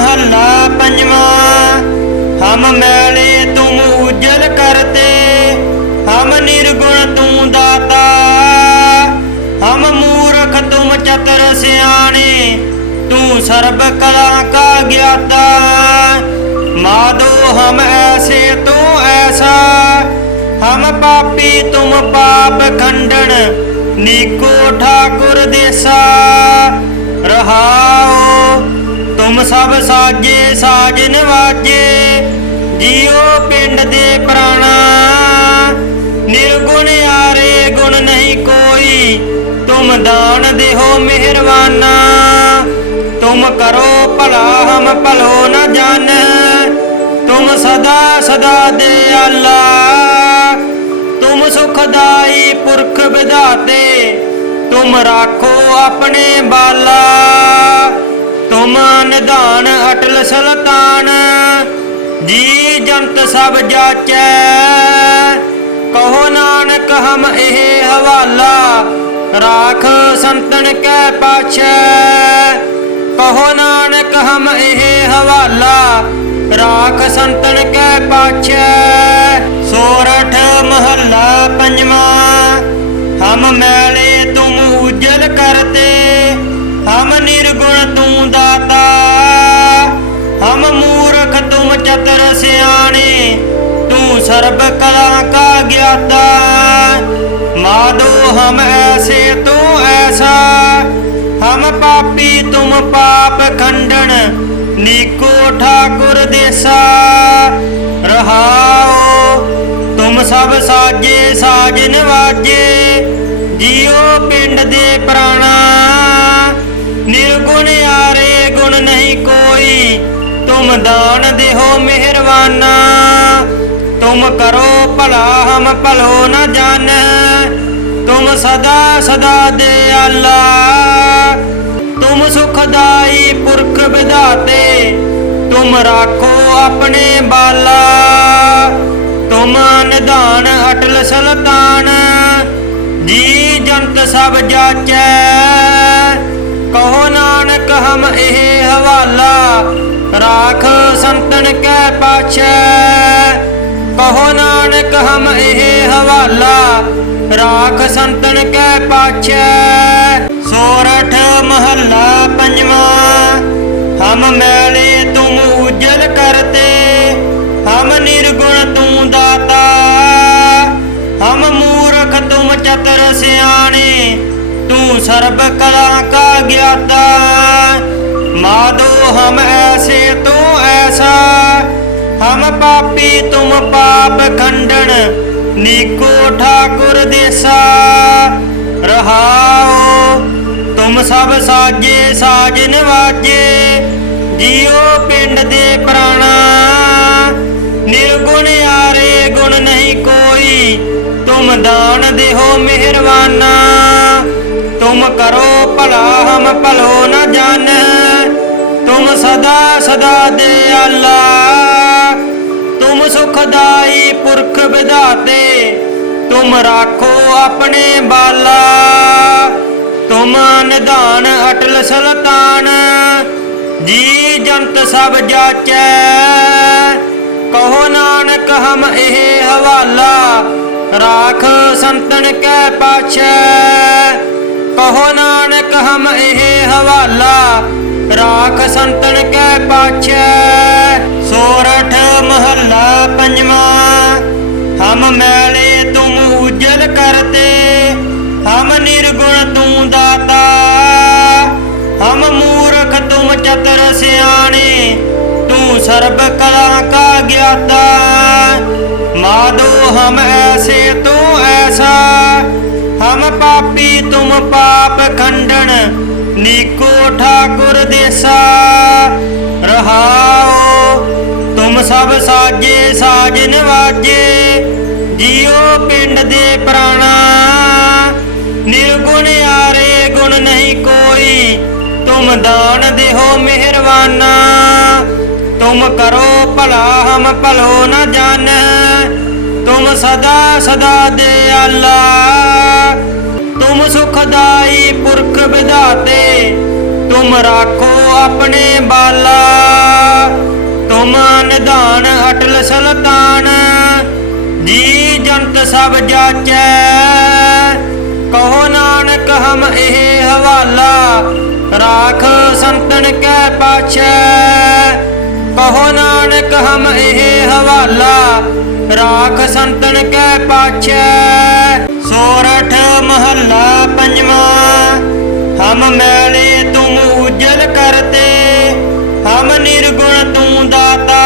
महला पंजवा। हम मैले तुम उज्जल करते, हम निर्गुण तू दाता। हम मूर्ख तुम चतुर सियाने, तू सर्व कला का ज्ञाता। माधो हम ऐसे तू ऐसा, हम पापी तुम पाप खंडन। नीको ठाकुर देसा रहाओ, तुम सब साजे साज नवाजे। जियो पिंड दे प्राणा, निर्गुण यारे गुण नहीं कोई। तुम दान देहो मेहरबाना, तुम करो भला हम भलो न जान। तुम सदा सदा दयाला, तुम सुखदाई पुरख विधाते। तुम राखो अपने बाला, तुम निधान अटल सुल्तान। जी जंत सब जाचै, कहो नानक हम एह हवाला। राख संतन कै पाछै, कहो नानक हम एह हवाला। राख संतन कै पाछै। सोरठ महला पंजवा। हम मैले तुम उज्जल करते, हम निर्गुण तू दाता। हम मूर्ख तुम चतुर सियाने, तू सर्व कला का ज्ञाता। माधो हम ऐसे तू ऐसा, हम पापी तुम पाप खंडन। नीको ठाकुर देसा रहाओ, तुम सब साजे साज नवाजे। जियो पिंड दे प्राणा, निर्गुण यारे गुण नहीं कोई। तुम दान देहो मेहरबाना, तुम करो भला हम भलो न जान। तुम सदा सदा दयाला, तुम सुखदाई पुरख विधाते। तुम राखो अपने बाला, तुम निधान अटल सुल्तान। जी जंत सब जाचै, कहो नानक हम एह हवाला। राख संतन कै पाछै, कहो नानक हम एह हवाला। राख संतन कै पाछै। सोरठ महला पंजवा। हम मैले तुम उज्जल करते, हम निर्गुण तू दाता। हम मूर्ख तुम चतुर सियाने, तू सर्व कला का ज्ञाता। माधो हम ऐसे तू ऐसा, हम पापी तुम पाप खंडन। नीको ठाकुर देसा रहाओ, तुम सब साजे साज नवाजे। जियो पिंड दे प्राणा, निर्गुण यारे गुण नहीं कोई। तुम दान देहो मेहरबाना, तुम करो भला हम भलो न जान। तुम सदा सदा दयाला, तुम सुखदाई पुरख विधाते। तुम राखो अपने बाला, तुम निधान अटल सुल्तान। जी जंत सब जाचै, कहो नानक हम एह हवाला। राख संतन कै पाछै, कहो नानक हम एह हवाला। राख संतन कै पाछै। सोरठ महला पंजवा। हम मैले तुम उज्जल करते, हम निर्गुण तू दाता। हम मूर्ख तुम चतुर सियाने, तू सर्व कला का ज्ञाता। माधो हम ऐसे तू ऐसा, हम पापी तुम पाप खंडन। नीको ठाकुर देसा रहाओ, तुम सब साजे साज नवाजे। जियो पिंड दे प्राणा, निर्गुण यारे गुण नहीं कोई। तुम दान देहो मेहरबाना, तुम करो भला हम भलो न जान। तुम सदा सदा दयाला, तुम सुखदाई पुरख विधाते। तुम राखो अपने बाला, तुम निधान अटल सुल्तान, जी जंत सब जाचै। कहो नानक हम एह हवाला, राख संतन कै पाछै। कहो नानक हम एह हवाला, राख संतन कै पाछै। सोरठ महला पंजवा, हम मैले तुम उजल करते। हम निर्गुण तू दाता,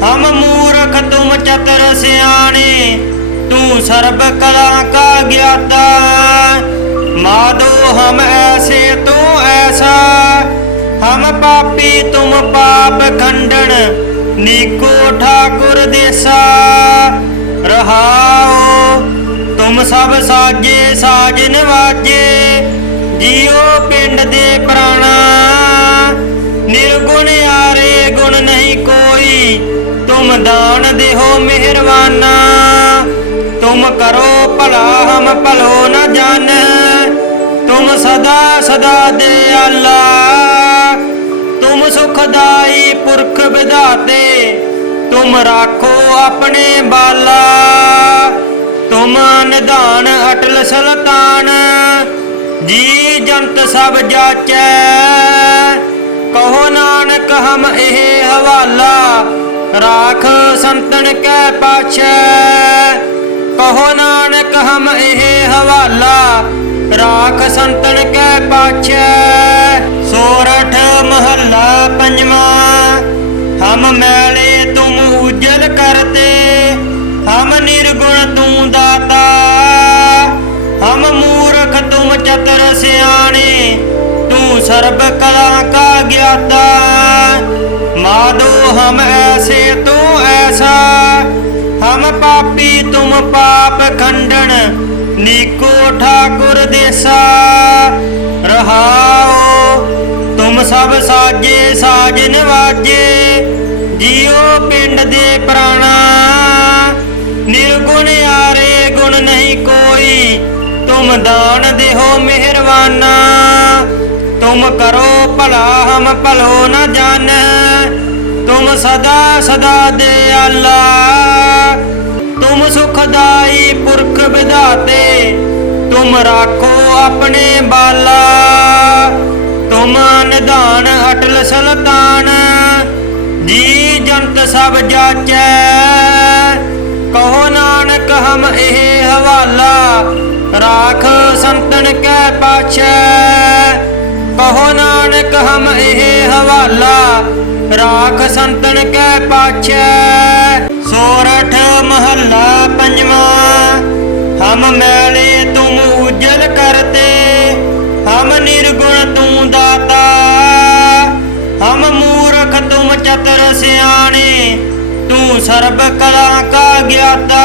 हम मूर्ख तुम चतुर सियाने। तू सर्ब कला का ज्ञाता, माधो हम ऐसे तू ऐसा। हम पापी तुम पाप खंडन, नीको ठाकुर देसा। रहाओ तुम सब साजे साजन वाजे, जियो पिंड दे प्राणा। निर्गुण यारे गुण नहीं कोई, तुम दान देहो मेहरबाना। तुम करो भला हम भलो न जान, तुम सदा सदा दयाला। तुम सुखदाई पुरख विधाते, तुम राखो अपने बाला। तुम निधान अटल सुल्तान, जी जंत सब जाचै। कहो नानक हम एह हवाला, राख संतन कै पाछै। कहो नानक हम एह हवाला, राख संतन कै पाछै। सोरठ महला पंजवा, हम मैले तुम उजल करते। हम निर्गुण तू दाता, हम मूर्ख तुम चतुर सियाने। तू सर्ब कला का ज्ञाता, माधो हम ऐसे तू ऐसा। हम पापी तुम पाप खंडन, नीको ठाकुर देसा। रहाओ तुम सब साजे साजन वाजे, जियो पिंड दे प्राणा। निर्गुण यारे गुण नहीं कोई, तुम दान देहो मेहरबाना। तुम करो भला हम भलो न जान, तुम सदा सदा दयाला। तुम सुखदाई पुरख विधाते, तुम राखो अपने बाला। तुम निधान अटल सुल्तान, जी जंत सब जाचै। कहो नानक हम एह हवाला, राख संतन कै पाछै। कहो नानक हम एह हवाला, राख संतन कै पाछै। सोरठ महला पंजवा, हम मैले तुम उजल करते। हम निर्गुण तू दाता, हम मूर्ख तुम चतुर सियाने। तू सर्ब कला का ज्ञाता,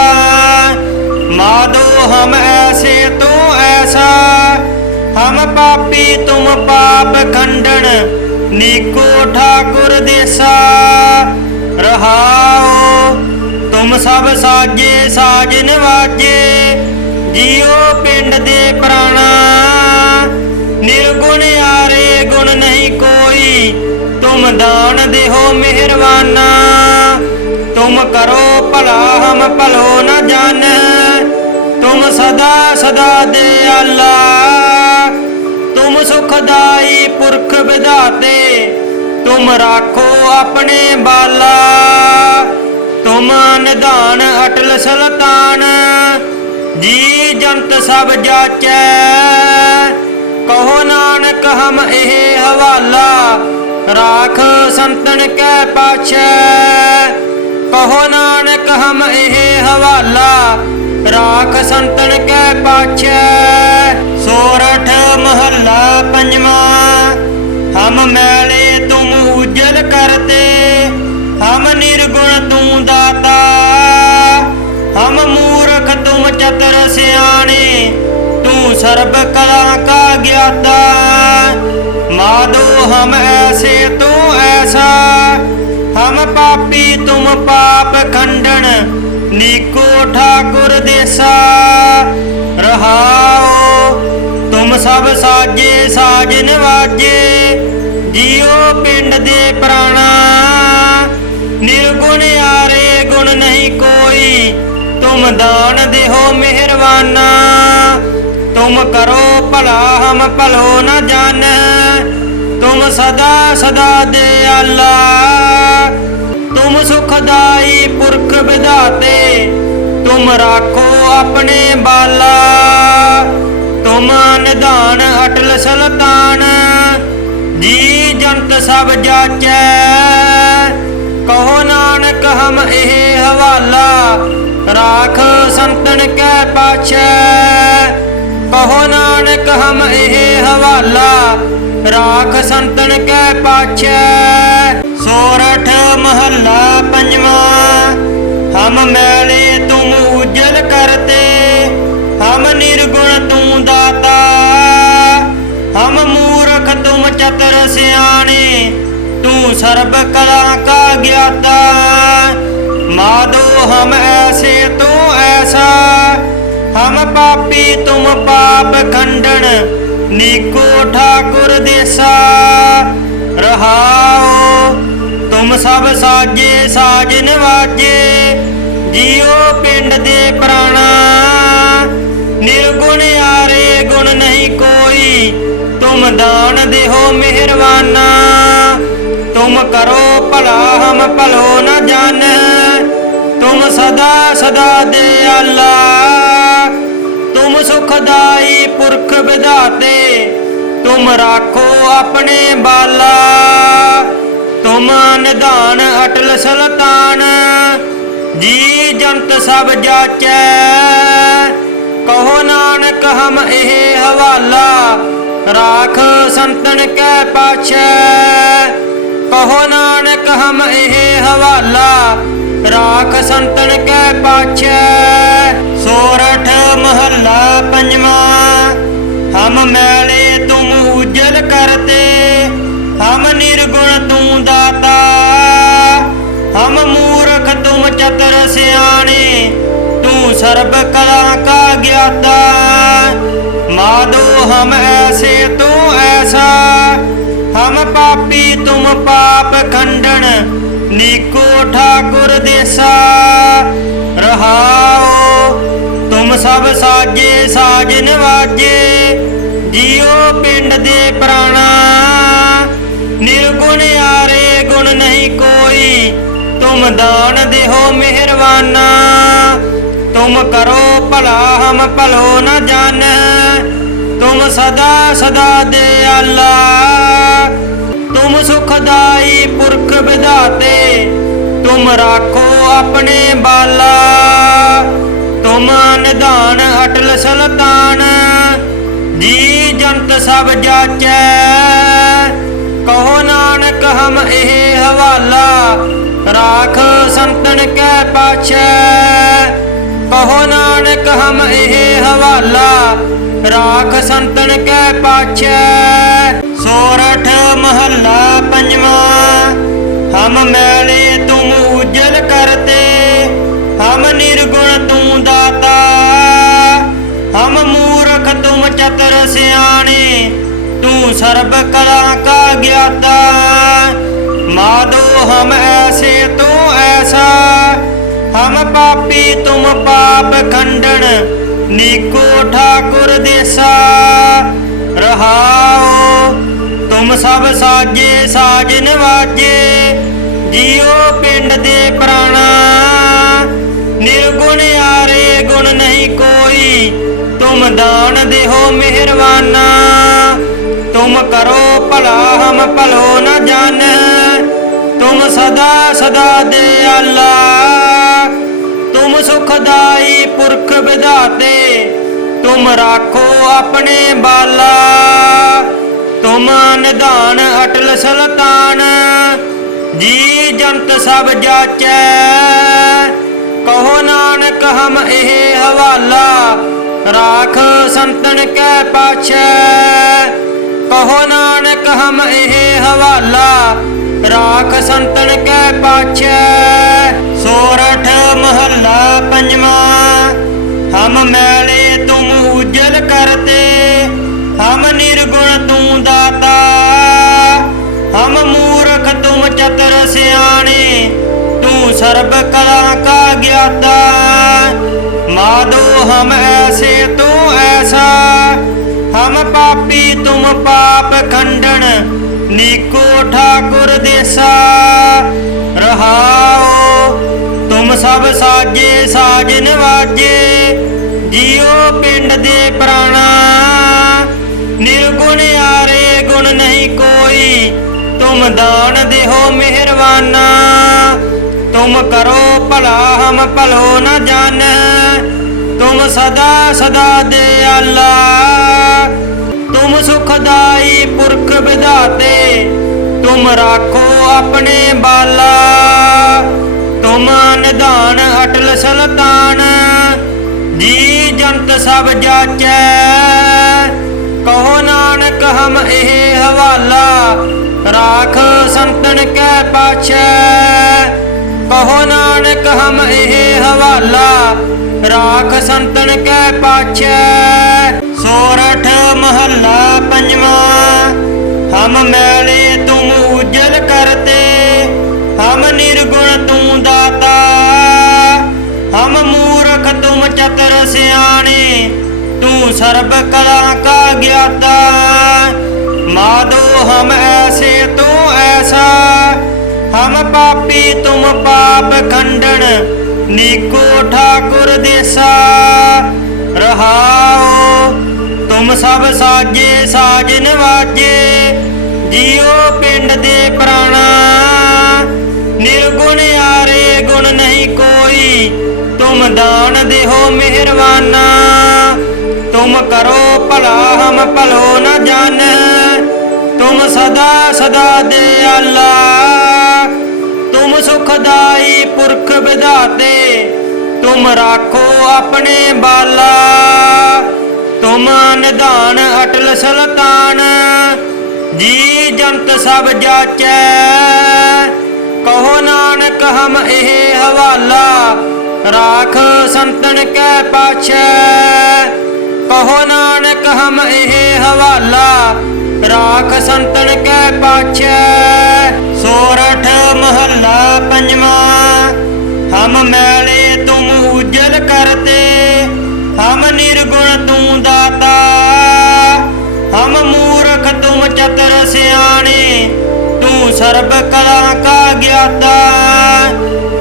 माधो हम ऐसे तू ऐसा। हम पापी तुम पाप खंडन, नीको ठाकुर देसा। रहाओ तुम सब साजे साजन वाजे, जियो पिंड दे प्राणा। निर्गुण यारे गुण नहीं कोई, तुम दान देहो मेहरबाना। तुम करो भला हम भलो न जान, तुम सदा सदा दयाला। तुम सुखदाई पुरख विधाते, तुम राखो अपने बाला। तुम निधान अटल सुल्तान, जी जंत सब जाचै। कहो नानक हम एह हवाला, राख संतन कै पाछै। कहो नानक हम एह हवाला, राख संतन कै पाछै। सोरठ महला पंजवा, हम मैले तुम उजल करते। हम निर्गुण तू दाता, हम मूर्ख तुम चतुर सियाने। तू सर्ब कला का ज्ञाता, माधो हम ऐसे तू ऐसा। हम पापी तुम पाप खंडन, नीको ठाकुर देसा। रहाओ तुम सब साजे साजन वाजे, जियो पिंड दे प्राणा। निर्गुण यारे गुण नहीं कोई, तुम दान देहो मेहरबाना। तुम करो भला हम भलो न जान, तुम सदा सदा दयाला। तुम सुखदाई पुरख विधाते, तुम राखो अपने बाला। तुम निधान अटल सलतान, जी जंत सब जाचै। कहो नानक हम एह हवाला, राख संतन कै पाछै। कहो नानक हम एह हवाला, राख संतन कै पाछै। सोरठ महला पंजवा। हम मैले तुम उज्जल करते, हम निर्गुण तू दाता। हम मूर्ख तुम चतुर सियाने, तू सर्ब कला का ज्ञाता। माधो हम ऐसे तू ऐसा, हम पापी तुम पाप खंडन। नीको ठाकुर देसा रहाओ, तुम सब साजे साज नवाजे। जियो पिंड दे प्राणा, निर्गुण यारे गुण नहीं कोई, तुम दान देहो मेहरबाना। तुम करो भला हम भलो न जान, तुम सदा सदा दयाला। तुम सुखदाई पुरख विधाते, तुम राखो अपने बाला। तुम निधान अटल सलतान, जी जंत सब जाचै। कहो नानक हम एह हवाला, राख संतन कै पाछै। कहो नानक हम एह हवाला, राख संतन कै पाछै। सोरठ महला पंजवा। हम मैले तुम उज्जल करते, हम निर्गुण तू दाता। हम मूर्ख तुम चतुर सियाने, तू सर्ब कला का ज्ञाता। माधो हम ऐसे तू ऐसा, हम पापी तुम पाप खंडन। नीको ठाकुर देसा रहाओ, तुम सब साजे साज नवाजे। जियो पिंड दे प्राणा, निर्गुण यारे गुण नहीं कोई, तुम दान देहो मेहरबाना। तुम करो भला हम भलो न जान, तुम सदा सदा दयाला। तुम सुखदाई पुरख विधाते, तुम राखो अपने बाला। तुम निधान अटल सलतान, जी जंत सब जाचै। कहो नानक हम एह हवाला, राख संतन कै पाछै। कहो नानक हम एह हवाला, राख संतन कै पाछै। सोरठ महला पंजवा। हम मैले तुम उज्जल करते, हम निर्गुण तू दाता। हम मूर्ख तुम चतुर सियाने, तू सर्ब कला का ज्ञाता। माधो हम ऐसे तू ऐसा, हम पापी तुम पाप खंडन। नीको ठाकुर देसा रहाओ, तुम सब साजे साज नवाजे। जियो पिंड दे प्राणा, निर्गुण यारे गुण नहीं कोई, तुम दान देहो मेहरबाना। तुम करो भला हम भलो न जान, तुम सदा सदा दयाला। तुम सुखदाई पुरख विधाते, तुम राखो अपने बाला। तुम निधान अटल सलतान, जी जंत सब जाचै। कहो नानक हम एह हवाला, राख संतन कै पाछै। कहो नानक हम एह हवाला, राख संतन कै पाछै। सोरठ महला पंजवा। हम मैले तुम उज्जल करते, हम निर्गुण तू दाता। हम मूर्ख तुम चतुर सियाने, तू सर्ब कला का ज्ञाता। माधो हम ऐसे तू ऐसा, हम पापी तुम पाप खंडन, नीको ठाकुर देसा। रहाओ तुम सब साजे साज निवाजे, जियो पिंड दे प्राणा। निर्गुण यारे गुण नहीं कोई, तुम दान देहो मेहरबाना। तुम करो भला हम भलो न जान, तुम सदा सदा दयाला। तुम सुखदाई पुरख विधाते, तुम राखो अपने बाला। तुम निधान अटल सलतान, जी जंत सब जाचै। कहो नानक हम एह हवाला, राख संतन कै पाछै। कहो नानक हम एह हवाला, राख संतन कै पाछै। सोरठ महला पंजवा। हम मैले तुम उज्जल करते, हम निर्गुण तू दाता। हम मूर्ख तुम चतुर सियाने, तू सर्ब कला का ज्ञाता। माधो हम ऐसे तू ऐसा, हम पापी तुम पाप खंडन, नीको ठाकुर देसा। रहाओ तुम सब साजे साज निवाजे, जियो पिंड दे प्राणा। निर्गुण यारे गुण नहीं कोई, तुम दान देहो मेहरबाना। तुम करो भला हम भलो न जान, तुम सदा सदा दयाला। तुम सुखदाई पुरख विधाते, तुम राखो अपने बाला। तुम निधान अटल सलतान, जी जंत सब जाचै। कहो नानक हम एह हवाला, राख संतन कै पाछै। कहो नानक हम एह हवाला, राख संतन कै पाछै। सोरठ महला पंजवा। हम मैले तुम उज्जल करते, हम निर्गुण तू दाता। हम मूर्ख तुम चतुर सियाने, तू सर्ब कला का ज्ञाता।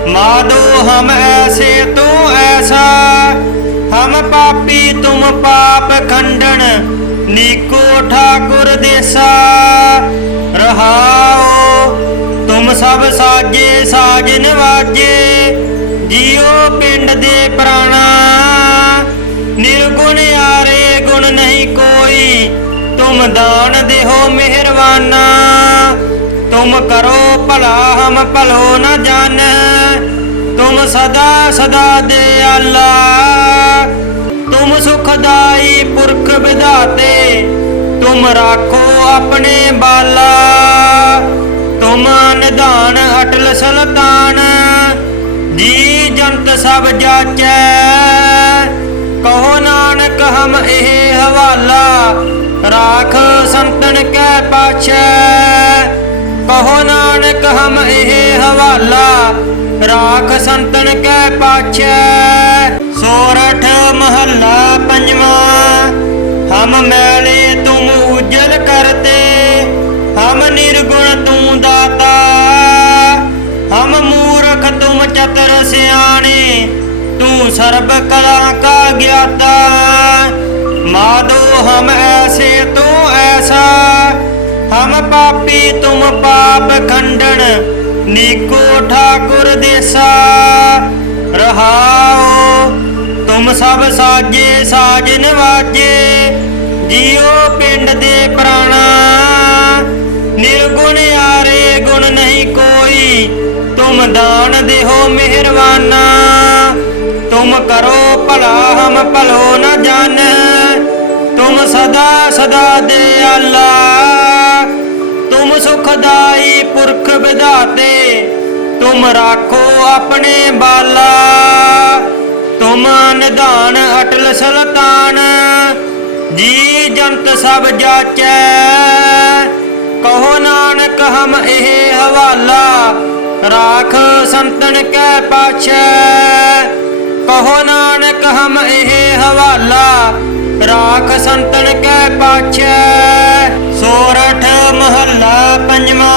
माधो हम ऐसे तू ऐसा, हम पापी तुम पाप खंडन, नीको ठाकुर देसा। रहाओ तुम सब साजे साज निवाजे, जियो पिंड दे प्राणा। निर्गुण यारे गुण नहीं कोई, तुम दान देहो मेहरबाना। तुम करो भला हम भलो न जान, तुम सदा सदा दयाला। तुम सुखदाई पुरख विधाते, तुम राखो अपने बाला। तुम निधान अटल सलतान, जी जंत सब जाचै। कहो नानक हम एह हवाला, राख संतन कै पाछै। कहो नानक हम एह हवाला, राख संतन कै पाछै। सोरठ महला पंजवा। हम मैले तुम उज्जल करते, हम निर्गुण तू दाता। हम मूर्ख तुम चतुर सियाने, तू सर्ब कला का ज्ञाता। माधो हम ऐसे तू ऐसा, हम पापी तुम पाप खंडन, नीको ठाकुर देसा। रहाओ तुम सब साजे साज निवाजे, जियो पिंड दे प्राणा। निर्गुण यारे गुण नहीं कोई, तुम दान देहो मेहरबाना। तुम करो भला हम भलो न जान, तुम सदा सदा दयाला। तुम सुखदाई पुरख विधाते, तुम राखो अपने बाला। तुम निधान अटल सलतान, जी जंत सब जाचै। कहो नानक हम एह हवाला, राख संतन कै पाछै। कहो नानक हम एहे हवाला, राख संतन कै पाछै। सोरठ महला पंजवा।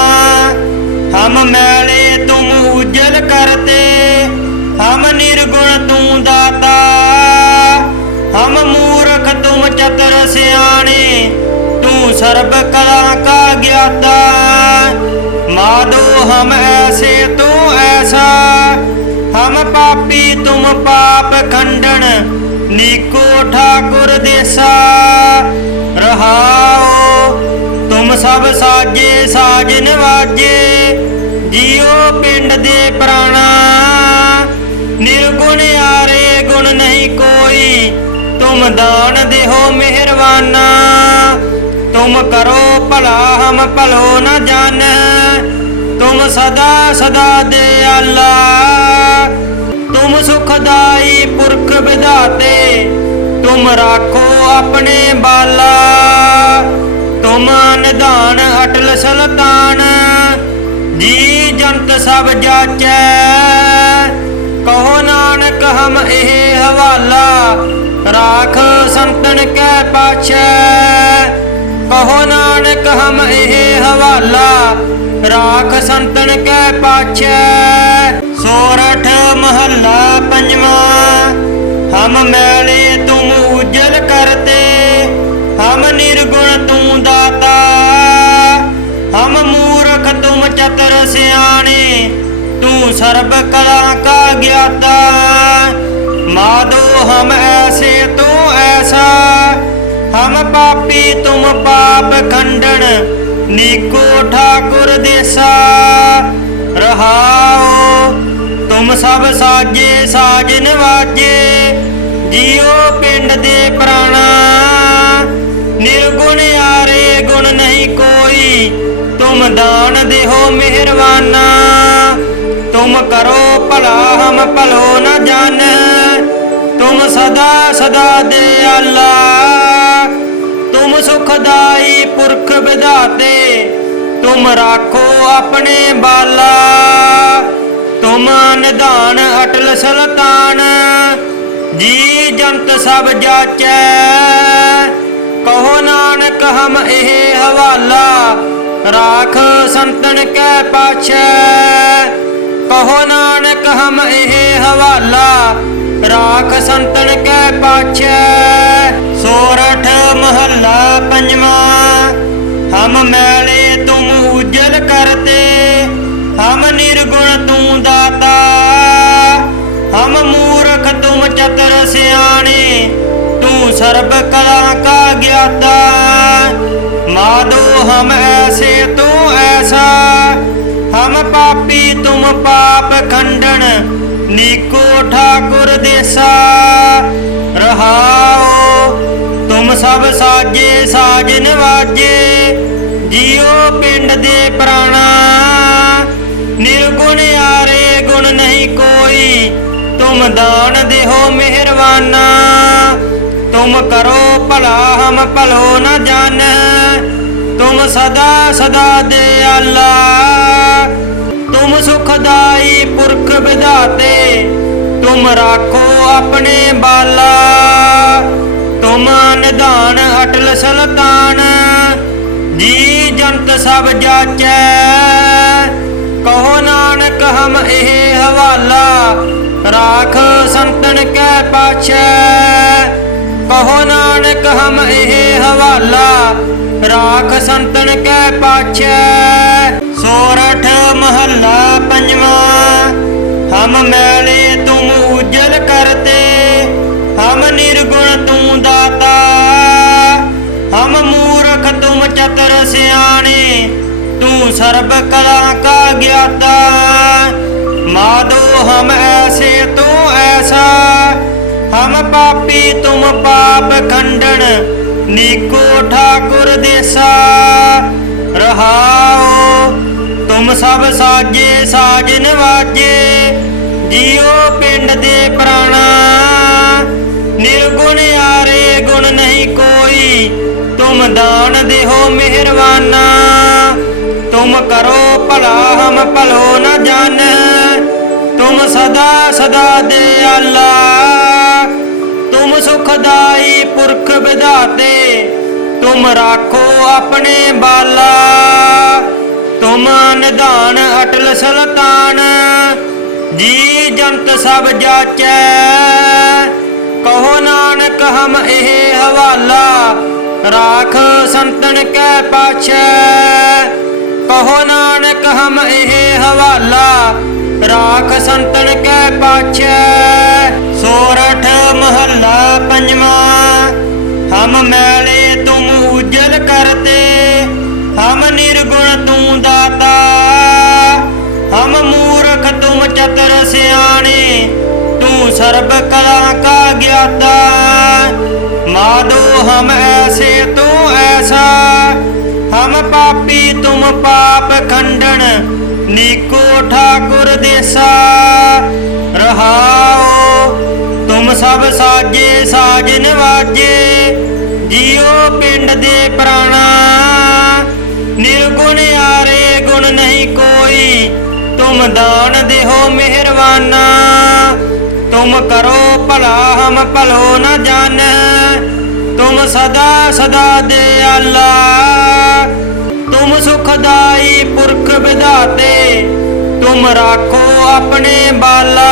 हम मैले तुम उजल करते, हम निर्गुण तू दाता। हम मूर्ख तुम चतुर सियाणे, तू सर्ब कला का ज्ञाता। माधो हम ऐसे तू ऐसा, हम पापी तुम पाप खंडन। नीको ठाकुर देसा रहाओ, तुम सब साजे साज निवाजे। जियो पिंड दे प्राणा, निर्गुण यारे गुण नहीं कोई। तुम दान देहो मेहरबाना, तुम करो भला हम भलो न जान। तुम सदा सदा दयाला, तुम सुखदाई पुरख विधाते। तुम राखो अपने बाला, तुम निधान अटल सलतान। जी जंत सब जाचै, कहो नानक हम एहे हवाला। राख संतन कै पाछै, कहो नानक हम एहे हवाला। राख संतन कै पाछै। सोरठ महला पंजवा। हम मैले तुम उजल करते, हम निर्गुण तू दाता। हम मूर्ख तुम चतुर सियाणे, तू सर्ब कला का ज्ञाता। माधो हम ऐसे तू ऐसा, हम पापी तुम पाप खंडन। नीको ठाकुर देसा रहाओ, तुम सब साजे साज निवाजे। जियो पिंड दे प्राणा, निर्गुण यारे गुण नहीं कोई। तुम दान देहो मेहरबाना, तुम करो भला हम भलो न जान। तुम सदा सदा दयाला, तुम सुखदाई पुरख विधाते। तुम राखो अपने बाला, तुम निधान अटल सलतान। जी जंत सब जाचै, कहो नानक हम एहे हवाला। राख संतन कै पाछै, कहो नानक हम एहे हवाला। राख संतन कै पाछै। सोरठ महला पंजवा। हम मैले तुम उजल करते, हम निर्गुण तू दाता। हम मूर्ख तुम चतुर सियाणे, तू सर्ब कला का ज्ञाता। माधो हम ऐसे तू ऐसा, हम पापी तुम पाप खंडन। नीको ठाकुर देसा रहाओ, तुम सब साजे साज निवाजे। जियो पिंड दे प्राणा, निर्गुण यारे गुण नहीं कोई। तुम दान देहो मेहरबाना, तुम करो भला हम भलो न जान। तुम सदा सदा दयाला, तुम सुखदाई पुरख विधाते। तुम राखो अपने बाला, तुम निधान अटल सलतान। जी जंत सब जाचै, कहो नानक हम एहे हवाला। राख संतन कै पाछै, कहो नानक हम एहे हवाला। राख संतन कै पाछै। सोरठ महला पंजवा। हम मैले तुम उजल करते, हम निर्गुण तू दाता। हम मूर्ख तुम चतुर सियाणे, तू सर्ब कला का ज्ञाता। माधो हम ऐसे तू ऐसा, हम पापी तुम पाप खंडन। नीको ठाकुर देसा रहाओ, तुम सब साजे साज निवाजे। जियो पिंड दे प्राणा, निर्गुण यारे गुण नहीं कोई। तुम दान देहो मेहरबाना, तुम करो भला हम भलो न जान। तुम सदा सदा दयाला, तुम सुखदाई पुरख विधाते, तुम राखो अपने बाला। तुम निधान अटल सलतान, जी जंत सब जाचै। कहो नानक हम एह हवाला, राख संतन कै पाछै। कहो नानक हम एह हवाला, राख संतन कै पाछै। सोरठ महला पंजवा। हम मैले तुम उज्जल करते, हम निर्गुण तू दाता। हम मूर्ख तुम चतुर सियाने, तू सर्ब कला का ज्ञाता। माधो हम ऐसे तू ऐसा, हम पापी तुम पाप खंडन। नीको ठाकुर देसा रहाओ, तुम सब साजे साज निवाजे। जियो पिंड दे प्राणा, निर्गुण यारे गुण नहीं कोई। तुम दान देहो मेहरबाना, तुम करो भला हम भलो न जान। तुम सदा सदा दयाला, तुम सुखदाई पुरख विधाते, तुम राखो अपने बाला।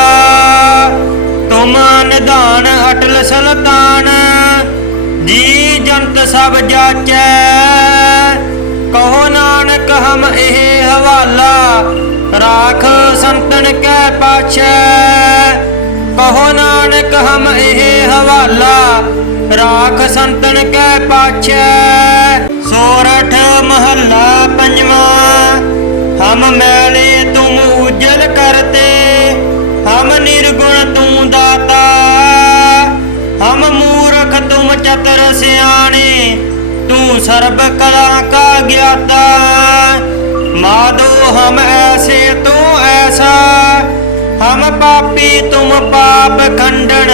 तुम निधान अटल सलतान, जी जंत सब जाचै। कहो नानक हम एह हवाला, राख संतन कै पाछै। कहो नानक हम एह हवाला, राख संतन कै पाछै। सोरठ महला पंजवा। हम मैले तुम उज्जल करते, हम निर्गुण तू दाता। हम मूर्ख तुम चतुर सियाने, तू सर्ब कला का ज्ञाता। माधो हम ऐसे तू ऐसा, हम पापी तुम पाप खंडन।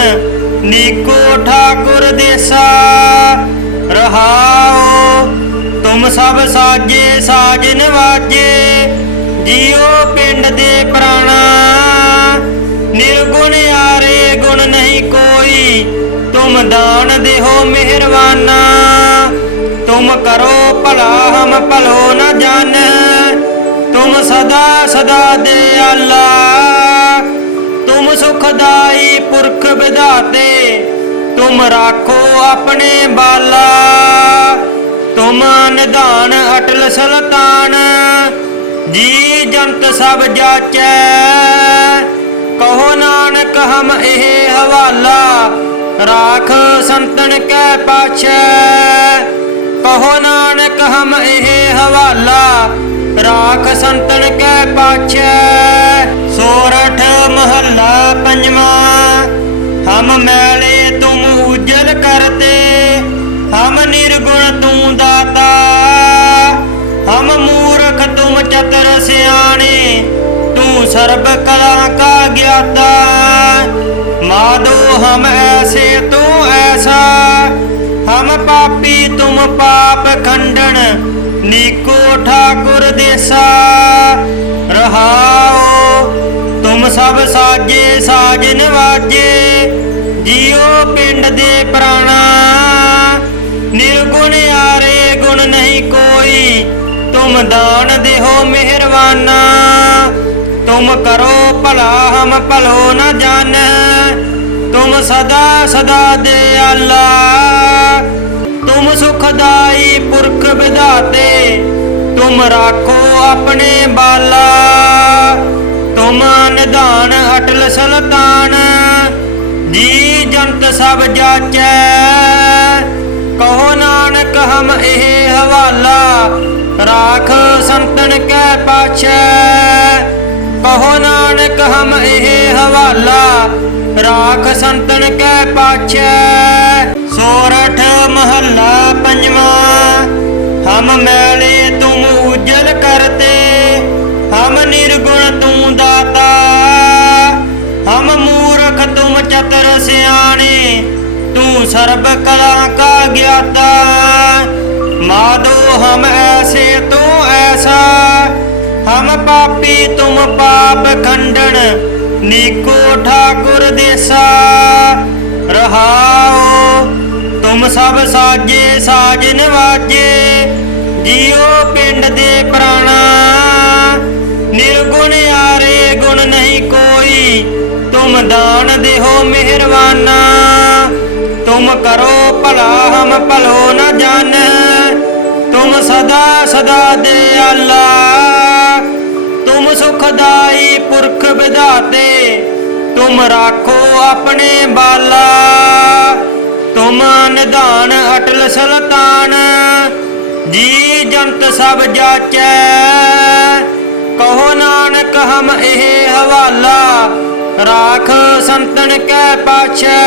नीको ठाकुर देसा रहाओ, तुम सब साजे साज निवाजे। जियो पिंड दे प्राणा, निर्गुण यारे गुण नहीं कोई। तुम दान देहो मेहरबाना, तुम करो भला हम भलो न जान। तुम सदा सदा दयाला, तुम सुखदाई पुरख विधाते, तुम राखो अपने बाला। तुम निधान अटल सलतान, जी जंत सब जाचै। कहो नानक हम एह हवाला, राख संतन कै पाछै। कहो नानक हम एह हवाला, राख संतन कै पाछै। सोरठ महला पंजवा। हम मैले तुम उज्जल करते, हम निर्गुण तू दाता। हम मूर्ख तुम चतुर सियाने, तू सर्ब कला का ज्ञाता। माधो हम ऐसे तू ऐसा, हम पापी तुम पाप खंडन। नीको ठाकुर देसा रहाओ, तुम सब साजे साज निवाजे। जियो पिंड दे प्राणा, निर्गुण यारे गुण नहीं कोई। तुम दान देहो मेहरबाना, तुम करो भला हम भलो न जान। तुम सदा सदा दयाला, तुम सुखदाई पुरख विधाते, तुम राखो अपने बाला। तुम निधान अटल सलतान, जी जंत सब जाचै। कहो नानक हम एह हवाला, राख संतन कै पाछै। कहो नानक हम एह हवाला, राख संतन कै पाछै। सोरठ महला पंजवा। हम मैले तुम उज्जल करते, हम निर्गुण तू दाता। हम मूर्ख तुम चतुर सियाने, तू सर्ब कला का ज्ञाता। माधो हम ऐसे तू ऐसा, हम पापी तुम पाप खंडन, नीको ठाकुर देसा। रहाओ तुम सब साजे साज नवाजे, जियो पिंड दे प्राणा। निर्गुण आरे गुण नहीं कोई, तुम दान देहो मेहरबाना। तुम करो भला हम भलो न जान, तुम सदा सदा दयाला। तुम सुखदाई पुरख विधाते, तुम राखो अपने बाला। तुम निधान अटल सुल्तान, जी जंत सब जाचै। कहो नानक हम एह हवाला, राख संतन कै पाछै।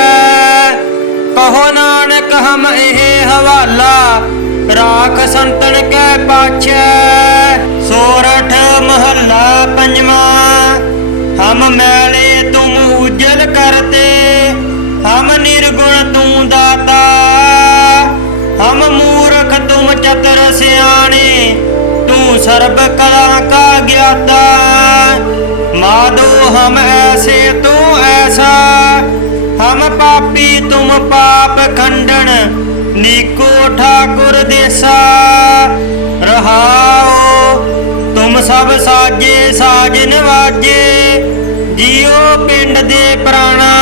कहो नानक हम एह हवाला, राख संतन कै पाछै। सोरठ महला पंजवा, हम मैले तुम उजल करते। हम निर्गुण तू दाता, हम मूर्ख तुम चतुर सियाने। तू सर्ब कला का ज्ञाता। माधो हम ऐसे तू ऐसा, हम पापी तुम पाप खंडन, नीको ठाकुर देसा। रहाओ तुम सब साजे साज नवाजे, जियो पिंड दे प्राणा।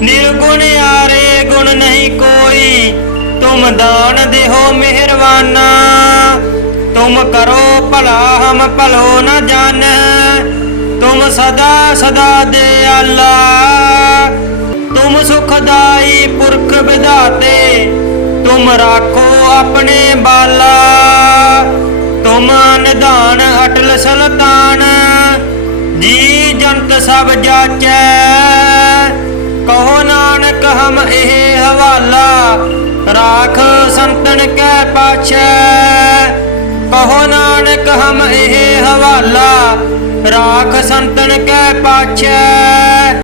निर्गुण आरे गुण नहीं कोई, तुम दान देहो मेहरबाना। तुम करो भला हम भलो न जान, तुम सदा सदा दयाला। तुम सुखदाई पुरख विधाते, तुम राखो अपने बाला। तुम निधान अटल सुल्तान, जी जंत सब जाचै। कहो नानक हम एह हवाला, राख संतन कै पाछै। कहो नानक हम एह हवाला, राख संतन कै पाछै।